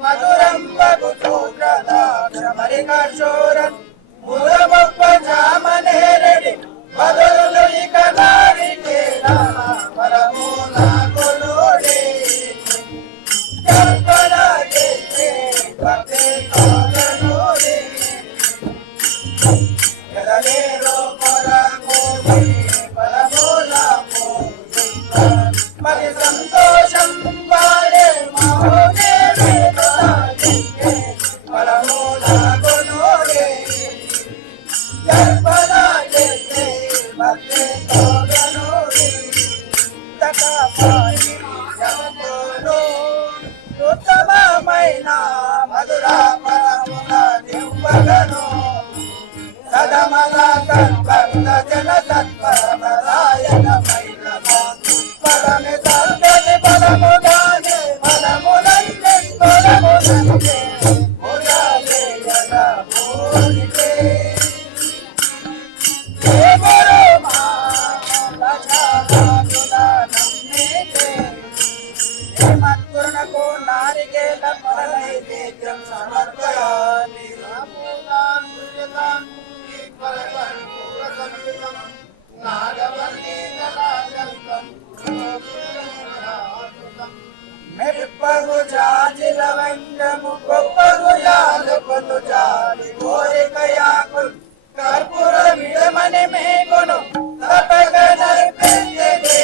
మధురం బగుచూరదాక్షమరికశోరన్ మురమొప్ప జామనేరడి బదులు ఇక నారికేల పరమూల కొలుడే కల్పన చేసే భక్తి కాలనుడే ఎదలేరో పరమూలే పరమూల మరి సంతోషం వాడే మహోదే పరమూల కొలుడే కల్పన చేసే భక్తి కాలనుడే తకపాయి జగములో ఉత్తమమైన మధుర పరముల దివ్వగను సదమల కల్పన జన తత్పరమరాయణమైన పరమి సంగతి బలముగానే బలములంటే బలములంటే మురాలే జగ పూరికే దేవరమా లక్షణాదుల నమ్మితే మత్తునకు నారికేల పరనైవేద్యం సమర్పయామి మెప్పగు జాజిల వెంగము గొప్పగు యాలకులు జాలి కోరికయాకులు కర్పూర విడమని మేకొను తపక నైవేద్యమే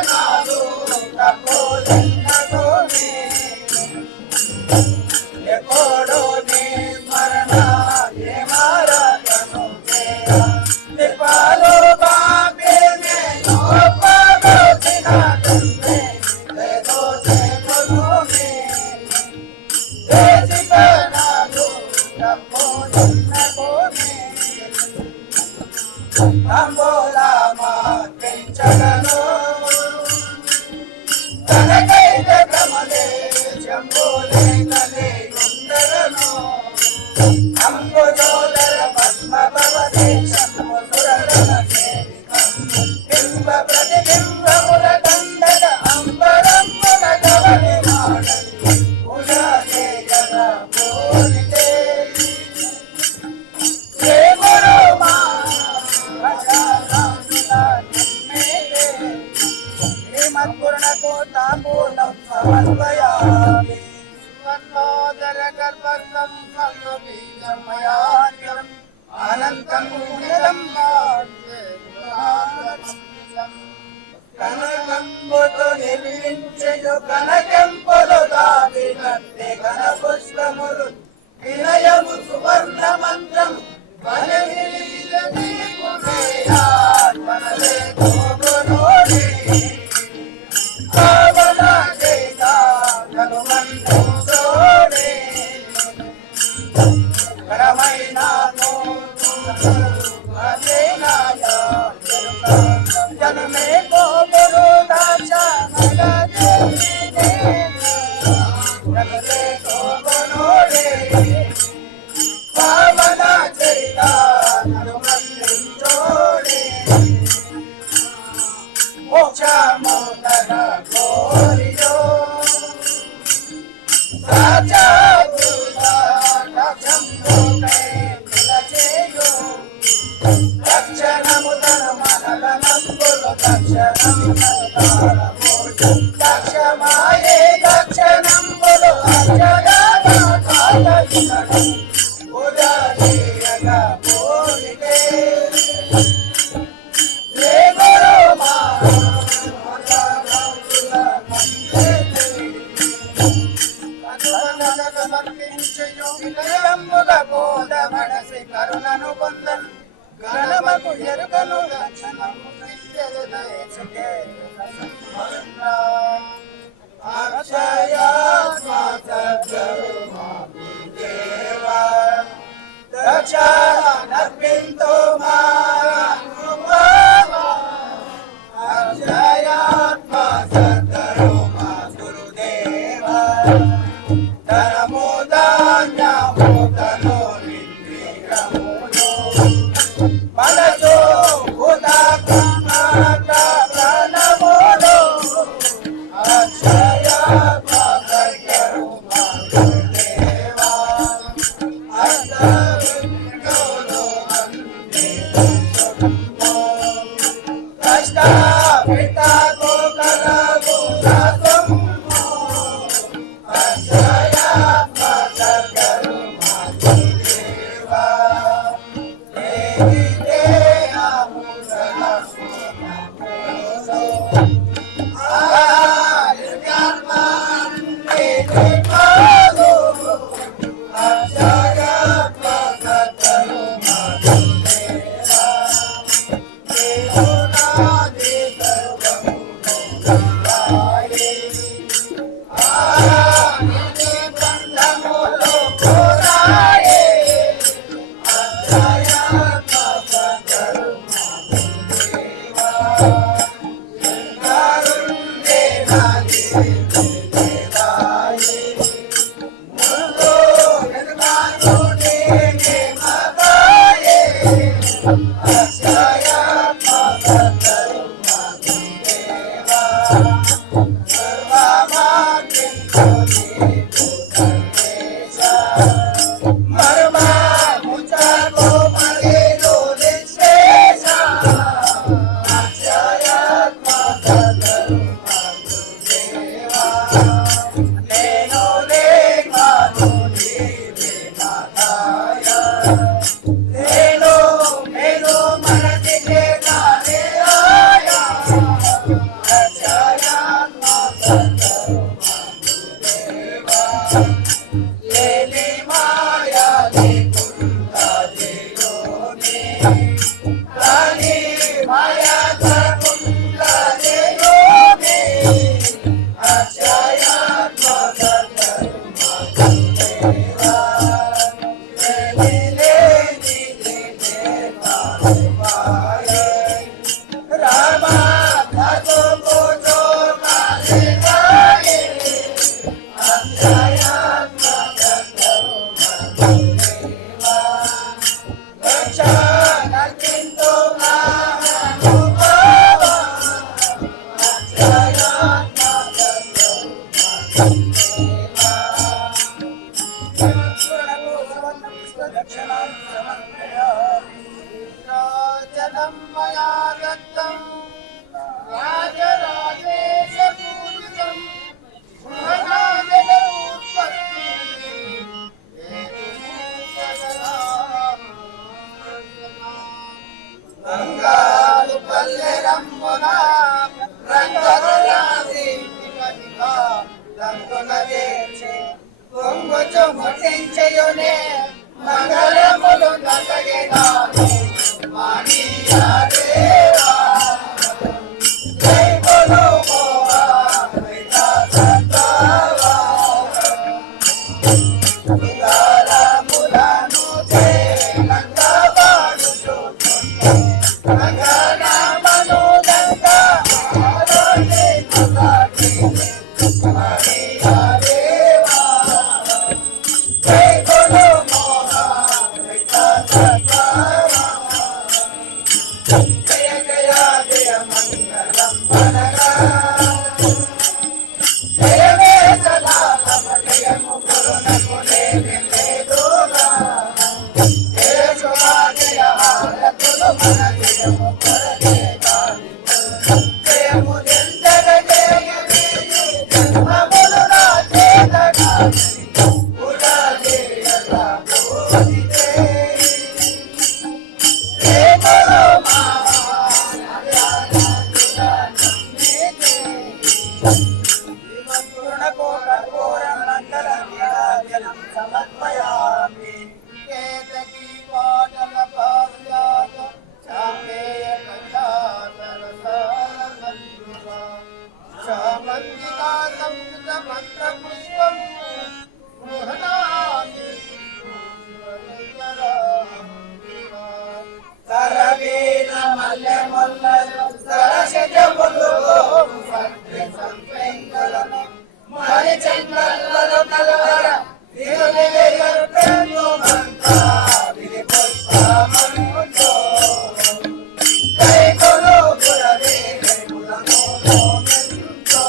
నాదు తపోలన్నతోనే ఎకోడోనే స్మరణ ఏ మారతను నిపాలో బాబేనే నోపగోచిన తండ్రి లేదో సేకొనుమే దేశికనాదు తపోలన్నతోనే అంబోలా మా పెంచగను తనకైతే క్రమలే శంభోలే కలే గుండరను అంబుజోదర పద్మ భవతే శంభుసురగణ సేవికం బింబ ప్రతిబింబముల దండద అంబరముల గవని మాడలి ఉజాలే జగ పూరితే హే గురు మా శ్రీమద్గురునకు తాంబూలం సమర్పయామి సువర్ణోదర గర్భస్థం సర్వబీజమయాఖ్యం అనంతం పుణ్యదం కనకంబుతో నిర్మించయు కనకెంపులు దావినట్టే ఘన పుష్పములు వినయము సువర్ణ మంత్రం జనమే గోగురు దాక్ష జనమే గోగురుడే పావన చరిత హనుమంతోడే మోక్షమోదర కోరియో దక్షమాయే దక్షణంబులు ఉదయగా పూరికే హే గురు మా సమర్పించయు వినయముగా బోధ మనసి కరుణను పొందన్ గణమకు ఎరుకను లక్షణము నిత్యదయచుకే అక్షయాత్మ సద్గురు దేవా దక్ష నర్పింతో మా అక్షయాత్మ సద్గురు మా గురుదేవా ధనముదాన్యముదను నింద్రియమును మనసు ఉదాకమట కష్ట పితకు కలగు సొమ్ము అక్షయాత్మ సద్గురు మాతృదేవా దేవితే మంగళములు నగగేనా మానియా దేవా జై బోలో మోహా సత్తావా ములాను చే నంగబాడు చోటు నంగనా మనోదంత ఆరోజే కులాటి మానియా దేవా జై బోలో మోహా సత్తావా జయ జయ జయ మంగళం మనగా జయమే సదా మమ జయము కరుణకు లేదుగా జయ శోభా జయ హారతులు మన జయము కొరకేగా జయము జంతగ జయమే జన్మములు నా చేతగా ఉడా జయలా బోధితే ప్రేమలో సమర్పయామి కేతకీ పాటల పార్యాత చాపేయ కంఠాతల సారమందుగా శామంతికా సంస్కృత మంత్ర పుష్పం గృహణామి సరవీర మల్లె మొల్లలు సరసజములు సంపెంగలను మరి చంద్రలలో కలవర విరునివేయర్పెన్ను మంత్ర విరి పుష్పమంతో జై కొలు గురవే గుణములో మెంతో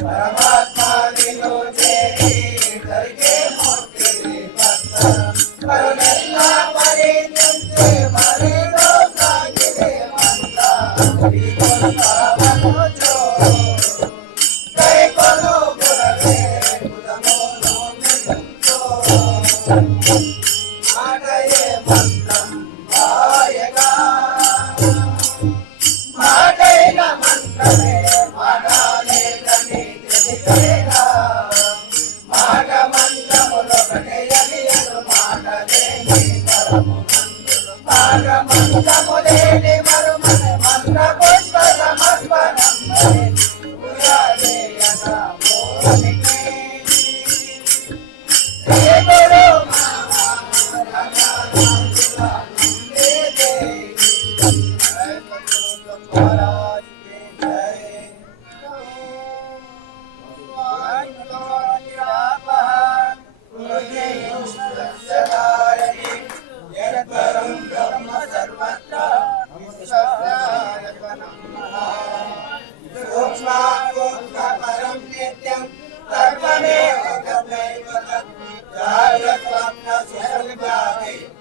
పరమాత్మ నిన్ను చేరి దరిగే మూర్తి భక్త కరుణెల్ల పరి పాదమంతములేని మరుమన మంత్ర పుష్ప సమర్పణం పూజాలేయన మోనికి శ్రీ గురు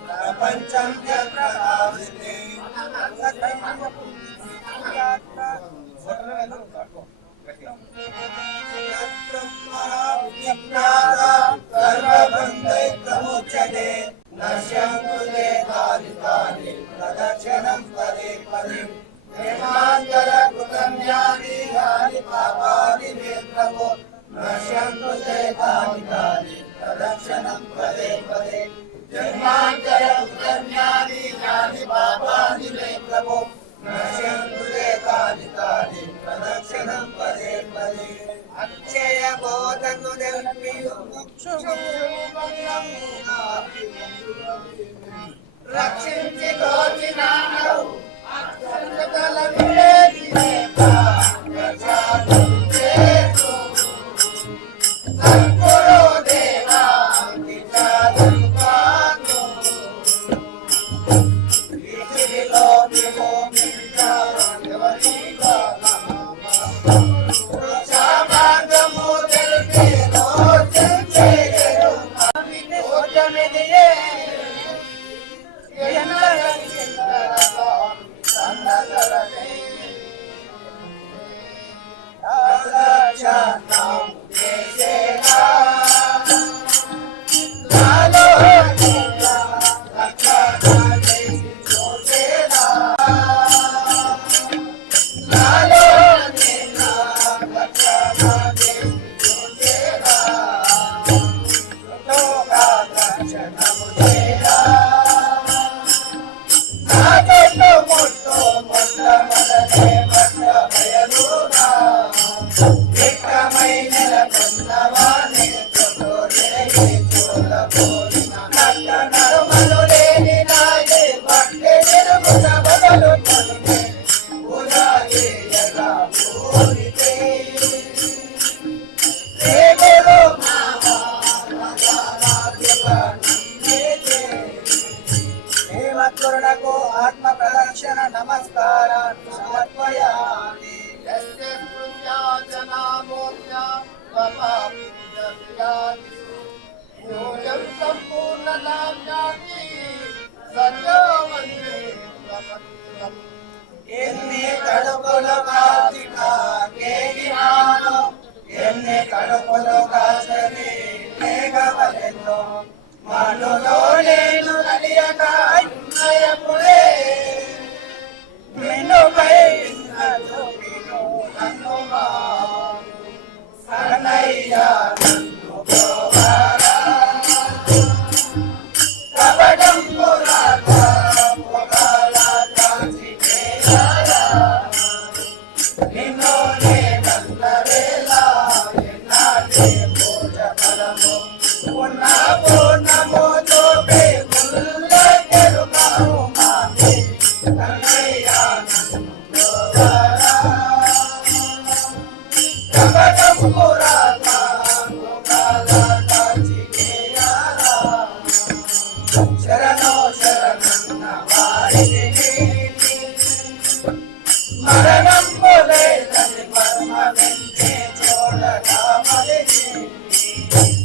ప్రపంచం సర్వబంధై ప్రముచ్యతే నశ్యంతుతే తాని తాని ప్రదక్షిణం పదే పదే నిర్మాంతర కృతజ్ఞాని యాని పాపాని మే ప్రభో నశ్యంతుతే తాని తాని ప్రదక్షిణం పదే పదే నిర్మాంతర కృతజ్ఞాని యాని పాపాని మే ప్రభో నశ్యంతుతే తాని తాని ప్రదక్షిణం పదే పదే అక్షయ బోధను నిల్పియు రక్షించి దోచినావు ఆత్మ ప్రదక్షిణ నమస్కారాన్ని సమర్పయామి యస్య పుణ్యాజనామోజ్ఞా యోయం సంపూర్ణనామ్యాన్ని సర్వవందే ఎన్ని కడుపులు కాచిక కేగినాను ఎన్ని కడుపులు కాచని మేఘవలెన్నో మనలో నేను నలియక ఉన్నయముడే మెనుపై నన్ను నన్నుమా సనయ్యా నన్ను గోవారా కబడం పురాత పొగాలా కాచికేయారా నిన్నో నే నందవేళ ఎన్నాడే పూజ ఫలము ఉన్నా పూర్ణము తోపే ముల్లెరు మామే కన్నయ్యా నన్ను గోవారా కబడం పురాత పొగాలా కాచికేయారా శరణో శరణన్న వారిని మరణం మొదలైనది మర్మమెంచే చూడగామలిని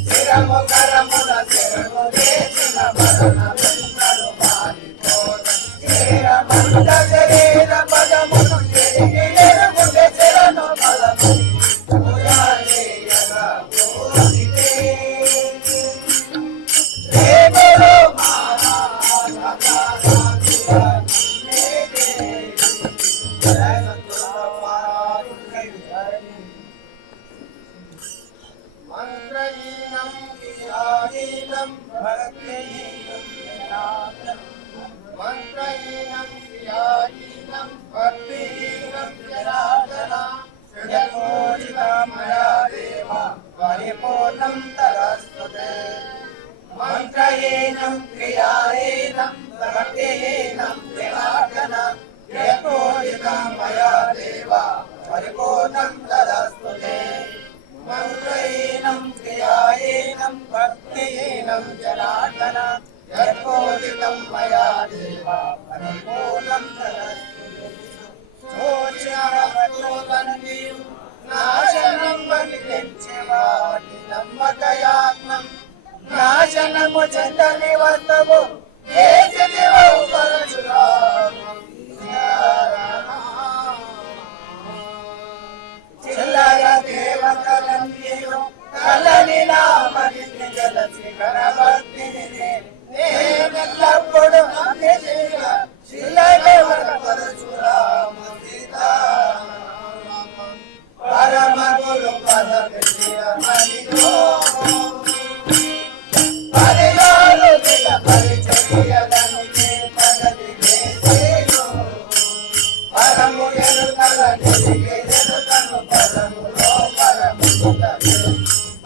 శిరము కరముల శరణు చేసిన మరణమెంతడు మారిపోద శరీరమంత శరీర పదమును ఎరిగి ఎరుగుండే శరణు బలమని పూజాలేయగా పూజితే మంత్రహీనం భక్తిహీనం మంత్రహీనం క్రియాహీనం భక్తిహీనం జనార్దన యత్కోదితం మయా దేవ పరిపూర్ణం తదస్తు తే మంత్రహీనం క్రియాహీనం భక్తిహీనం జనార్దన యత్కోదితం మయా దేవ పరిపూర్ణం తదస్తు తే నాశనం బలించేవాటి నమ్మకయాత్మం నాశనము చెందని వర్తము చిల్లర దేవతలన్నీరు కలని నామని జలసి గణభక్తిని నేనెల్లప్పుడు చిల్లర పరశురామ సీతా పరమ గురు పద విజయమణిలో పరిగాలు దిల పరిచర్యలను పదవి వేసేను పరము ఎరుకల నిలిగే ఎరుకను పరములో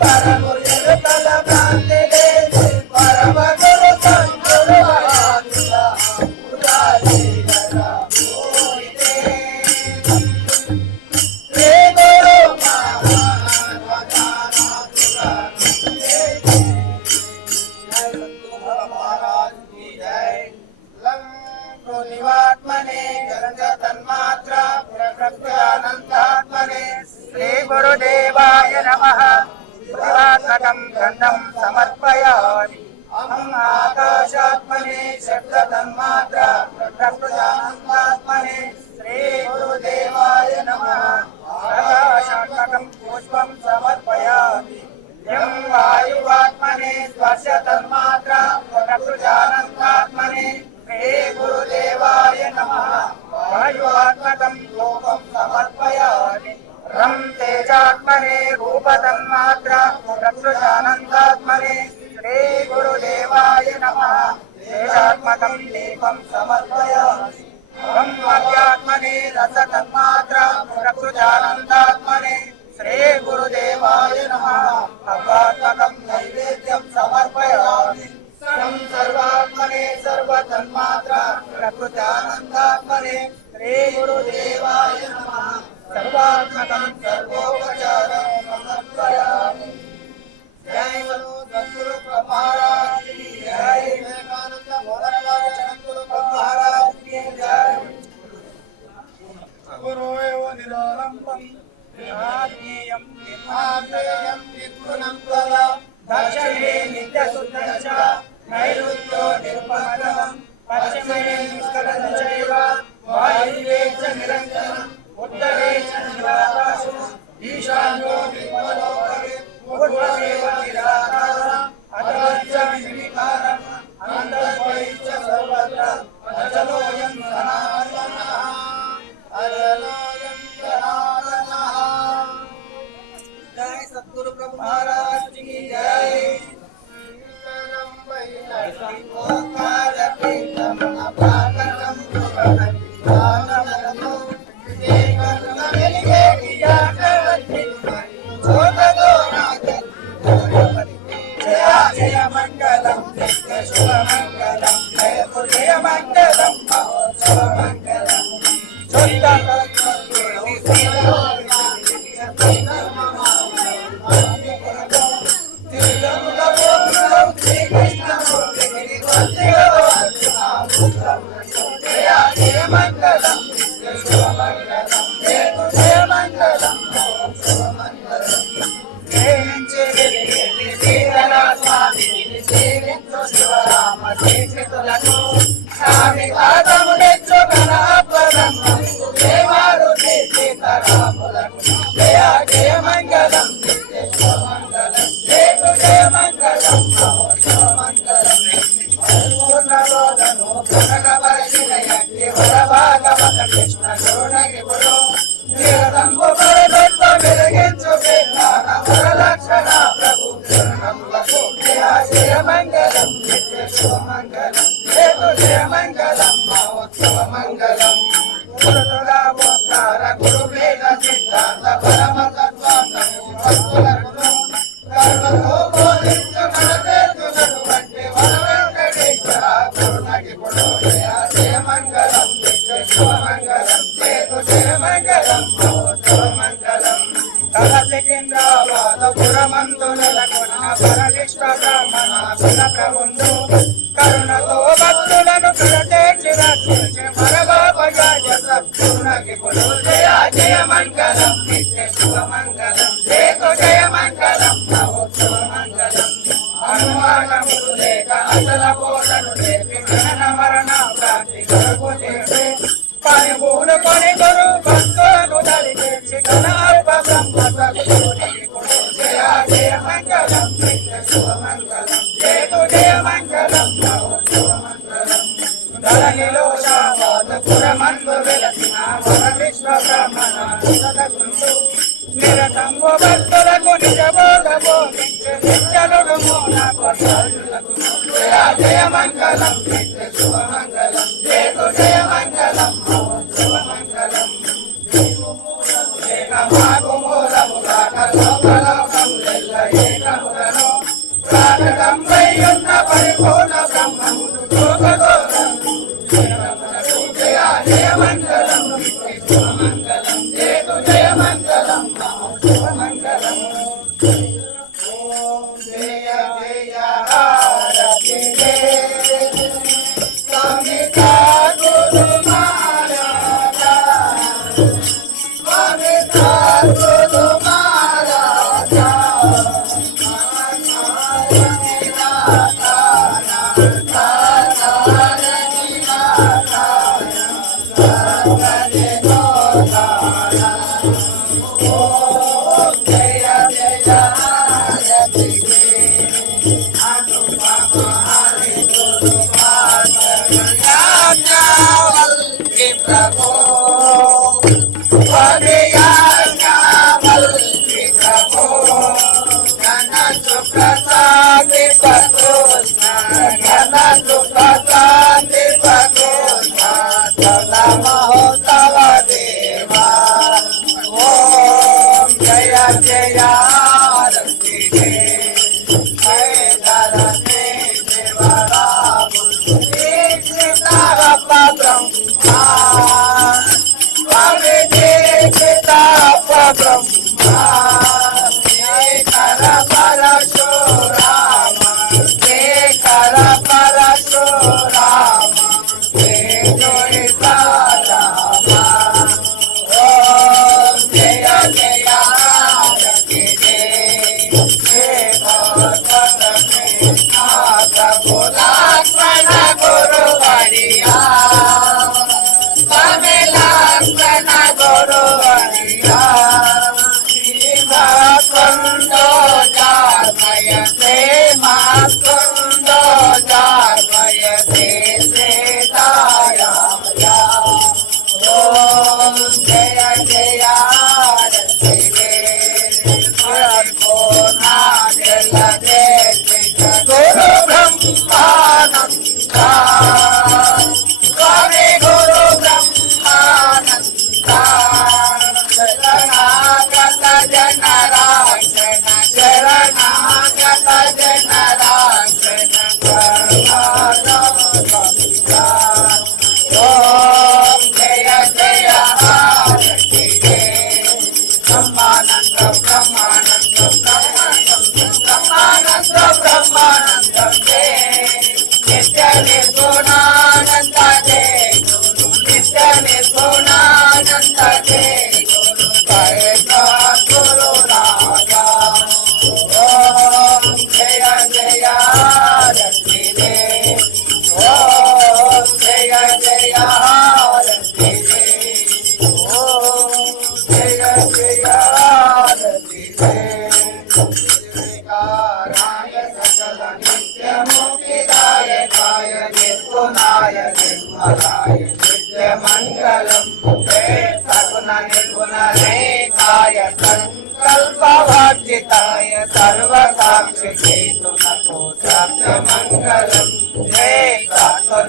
పరము ఎరుకల కాంతి లేచి పరమ గురు సంతులు ఆదుల ఉదాసీనగా పోయితే నివాత్మనే జగత తన్మాత్ర ప్రకృత్యానందాత్మనే శ్రీ గురుదేవాయ నమః శివాత్మకం గ్రంథం సమర్పయామి అహం ఆకాశాత్మనే శబ్ద తన్మాత్ర ప్రకృత్యానందాత్మనే శ్రీ గురుదేవాయ నమః ఆకాశాత్మకం పుష్పం సమర్పయామి యం వాయువాత్మనే స్పర్శ తన్మాత్ర ప్రకృత్యానందాత్మనే శ్రీ గురుదేవాయ నమః వాయువాత్మకం లోకం సమర్పయామి రం తేజాత్మనే రూప తన్మాత్ర ప్రకృత్యానందాత్మనే శ్రీ గురుదేవాయ నమః తేజాత్మకం దీపం సమర్పయామి రం మధ్యాత్మనే రస తన్మాత్ర ప్రకృత్యానందాత్మనే శ్రీ గురుదేవాయ నమః అవ్వాత్మకం నైవేద్యం సమర్పయామి సర్వాత్మనే సర్వతన్మాత్ర ప్రకృత్యానందాత్మనే శ్రీ గురుదేవాయ నమః సర్వాత్మకం సర్వోపచారం సమర్పయామి జై గురు సద్గురు మహారాజ్ కి జై వివేకానంద మోదనవాడ సద్గురు మహారాజ్ కి జై గురువేవ నిరాలంబం ఆజ్ఞేయం నిర్మాత్రేయం నిర్గుణం త్వర దక్షిణే నిత్యశుద్ధశ్చ నైరుత్యో నిర్మలం పశ్చిమే నిష్కలం చైవ వాయువే చ నిరంజనం ఉత్తరే చ నిరాకాశం ఈశాన్యో నిర్మలో భవేత్ పూర్వమేవ నిరాకారః అధశ్చ నిర్వికారః అనంతద్వైశ్చ సర్వత్ర అచలోయం సనాతనః అచలోయం సనాతనః జై సద్గురు ప్రభు మహారాజ్ కి జై జయ మంగళం శుభ మంగళం జయ మంగళం శుభ మంగళం జయ మంగళం శుభ మంగళం జయ మంగళం శుభ మంగళం శివరామ దీక్షితులకు స్వామి పాదము తెచ్చు గణపదము దేవారు సీతారాములకు జయ జయ మంగళం శుభ మంగళం జయ మంగళం శుభ మంగళం పూర్ణబోధను కనకవరచిన యజ్ఞ వరభాగవత కృష్ణ గురునగి గురు తీరదంబు పరదత్త వెలిగించు వేదాన వరలక్షణ ప్రభు చరణములకు జయ జయ మంగళం శుభ మంగళం జయ మంగళం మహోత్సవ మంగళం గురుతుల ఓంకార గురు వేద సిద్ధాంత పరమ తత్వాంతము భక్తులకు కర్మతో బోధించు మన చేతులకు వంటి జయ జయ మంగళం నిత్య శుభమంగళం చేతు జయ మంగళం మహోత్సవ మంగళం కలసికింద్రాబాదపురమందులకు పరలిష్ట బ్రాహ్మణ ప్రభుండు కరుణతో భక్తులను కరచేర్చి రక్షించి మరబాబయాయ సద్గుణకి పుడు జయ జయ మంగళం నిత్య శుభమంగళం చేతు జయ మంగళం మహోత్సవ మంగళం అనుమానములు లేక అసల బోధను లేపి మరణ మరణ ప్రాప్తి కొరకు చేసే పని పూనుకొని గురు భక్తులను దరిచేర్చి గణాల్ప బ్రహ్మ సద్గుణకి పుడు జయ జయ మంగళం నిత్య శుభమంగళం చేతు జయ మంగళం మహోత్సవ మంగళం ధరణిలో శాపాదపురమందు వెలసిన వరవిశ్వ బ్రహ్మణ సదగుండు నిరతంబు భక్తులకు నిజ బోధ బోధించే నిత్యలుడు మూల కొట్టలకు జయ జయ మంగళం నిత్య శుభమంగళం చేతు జయ మంగళం మహోత్సవ మంగళం ఏకమాకు మూలముగా లోకలోకములెల్ల ఏకములను ప్రాకటంపైయున్న పరిపూర్ణ బ్రహ్మమును జయ జయ మంగళం నిత్య శుభమంగళం చేతు జయ మంగళం మహోత్సవ మంగళం ఓం జయ జయ హారతి స్వామిత గురు మహారాజా స్వామిత గురు మహారాజా संकल्पवर्जिताय सर्वसाक्षि चेतुनको सत्यमङ्गलम्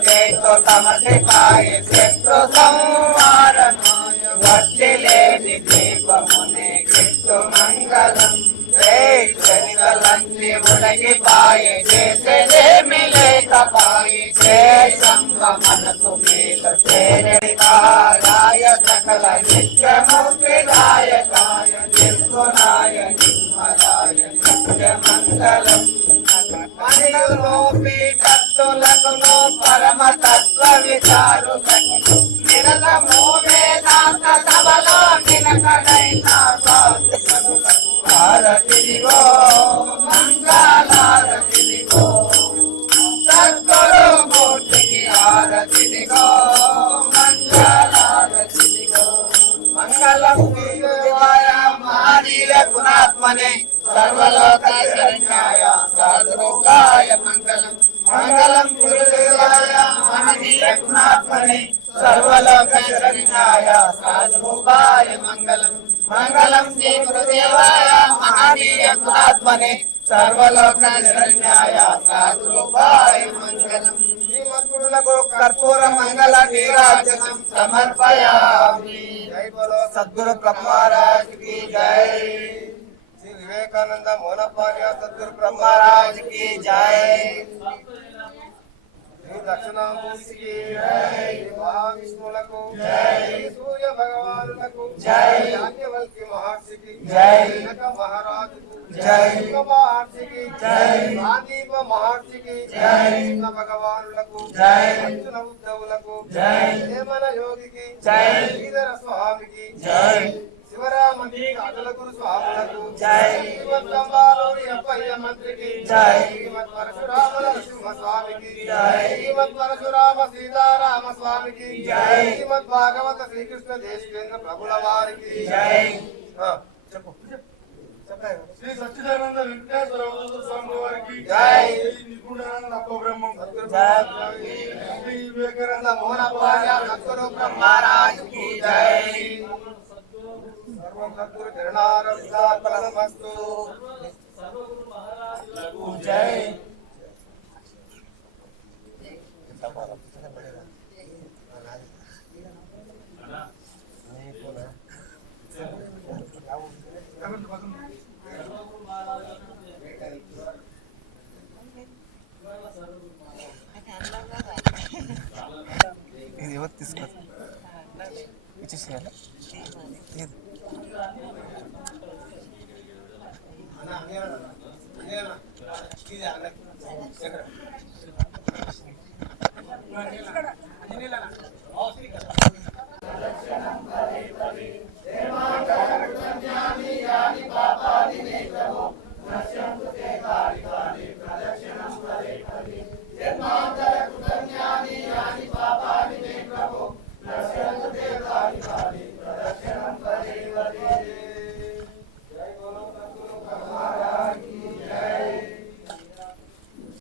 जयतो तमसिकाय शत्रु संहारणाय वर्तिलेनि दीपमुने कृष्णमङ्गलम् చరితలన్నీ ఉలగిపాయే చేసేదేమి లేకపాయే శంభ మనసు మేలు చేరాయ సకల నిత్యముక్తిదాయ కాయ నిర్గుణాయ నిర్మలాయ నిత్యమంగళం పీఠత్తులకును పరమ తత్వ విచారులకు నిరతము వేదాంత సభలో నిలకడైన హారతిరిగో మంగళారతిరిగో సద్గురు మూర్తికి హారతిరిగో మంగళారతిరిగో మంగళం దేవాయ మహనీయ గుణాత్మనే సర్వలోక శరణ్యాయ సాధుకాయ మంగళం మంగళం గురుదేవాయ మహనీయ గుణాత్మనే సర్వలోక శరణ్యాయ సాధుకాయ మంగళం మంగళం శ్రీ గురుదేవాయ మహనీయ గుణాత్మనే సర్వలోక శరణ్యాయ సాధుకాయ మంగళం శ్రీమద్గురులకు కర్పూర మంగళ నీరాజనం సమర్పయామి జై బోలో సద్గురు బ్రహ్మరాజ్ की जय श्री विवेकानंद मोनपार्य सद्गुरु ब्रह्मराज की जय श्री दक्षिणामूर्ति की जय महाविष्णुలకు जय सूर्य भगवानुలకు जय याज्ञवल्क्य महर्षि की जय जनक महाराज को जय महर्षि की जय गांधीव महर्षि की जय कृष्ण भगवानुలకు जय अर्जुन उद्धवुలకు जय वेमन योगी की जय श्रीधर स्वामी की जय शिवरामजी अटल गुरु स्वामुలకు जय श्रीमद्गंगालोरी अप्पయ్య मंत्री की जय श्रीमद् परशुराम नरसिंह स्वामी की जय श्रीमद् परशुराम सीताराम स्वामी की जय श्रीमद् भागवत श्री कृष्ण देशिकेंद्र प्रभुల వారికి जय చెప్పు శ్రీ సచ్చిదానంద వెంకటేశ్వర స్వామి వారికి జై శ్రీ నిర్గుణానంద అపబ్రహ్మం సద్గురు శ్రీ వివేకానంద మోనపార్య సద్గురు బ్రహ్మరాజ్ की जय सर्वं सद्गुरु चरणारविंदार्पणमस्तु सर्वगुरु महाराज की जय ఇది ఎవరు తీసుకో ఇచ్చేసేయాలి ఇది